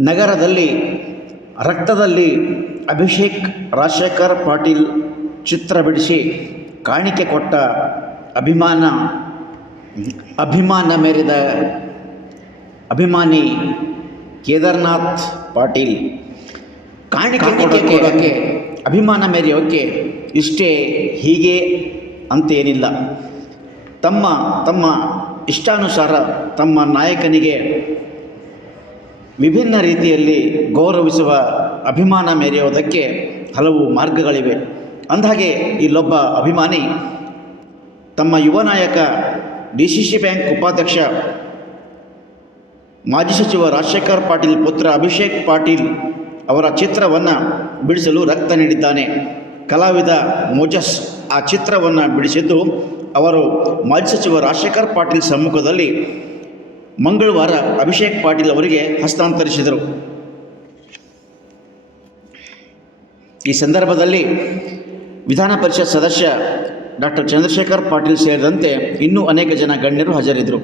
ನಗರದಲ್ಲಿ ರಕ್ತದಲ್ಲಿ ಅಭಿಷೇಕ್ ರಾಜಶೇಖರ್ ಪಾಟೀಲ್ ಚಿತ್ರ ಬಿಡಿಸಿ ಕಾಣಿಕೆ ಕೊಟ್ಟ ಅಭಿಮಾನ ಅಭಿಮಾನ ಮೇರಿದ ಅಭಿಮಾನಿ ಕೇದಾರ್ನಾಥ್ ಪಾಟೀಲ್. ಕಾಣಿಕೆ ಕೊಡೋಕ್ಕೆ ಅಭಿಮಾನ ಮೆರೆಯೋಕ್ಕೆ ಇಷ್ಟೇ ಹೀಗೆ ಅಂತೇನಿಲ್ಲ. ತಮ್ಮ ತಮ್ಮ ಇಷ್ಟಾನುಸಾರ ತಮ್ಮ ನಾಯಕನಿಗೆ ವಿಭಿನ್ನ ರೀತಿಯಲ್ಲಿ ಗೌರವಿಸುವ ಅಭಿಮಾನ ಮೆರೆಯುವುದಕ್ಕೆ ಹಲವು ಮಾರ್ಗಗಳಿವೆ. ಅಂದಹಾಗೆ, ಇಲ್ಲೊಬ್ಬ ಅಭಿಮಾನಿ ತಮ್ಮ ಯುವ ನಾಯಕ, ಡಿ ಸಿ ಸಿ ಬ್ಯಾಂಕ್ ಉಪಾಧ್ಯಕ್ಷ, ಮಾಜಿ ಸಚಿವ ರಾಜಶೇಖರ್ ಪಾಟೀಲ್ ಪುತ್ರ ಅಭಿಷೇಕ್ ಪಾಟೀಲ್ ಅವರ ಚಿತ್ರವನ್ನು ಬಿಡಿಸಲು ರಕ್ತ ನೀಡಿದ್ದಾನೆ. ಕಲಾವಿದ ಮೋಜಸ್ ಆ ಚಿತ್ರವನ್ನು ಬಿಡಿಸಿದ್ದು ಅವರು ಮಾಜಿ ಸಚಿವ ರಾಜಶೇಖರ್ ಪಾಟೀಲ್ ಸಮ್ಮುಖದಲ್ಲಿ ಮಂಗಳವಾರ ಅಭಿಷೇಕ್ ಪಾಟೀಲ್ ಅವರಿಗೆ ಹಸ್ತಾಂತರಿಸಿದರು. ಈ ಸಂದರ್ಭದಲ್ಲಿ ವಿಧಾನ ಪರಿಷತ್ ಸದಸ್ಯ ಡಾಕ್ಟರ್ ಚಂದ್ರಶೇಖರ್ ಪಾಟೀಲ್ ಸೇರಿದಂತೆ ಇನ್ನೂ ಅನೇಕ ಜನ ಗಣ್ಯರು ಹಾಜರಿದ್ದರು.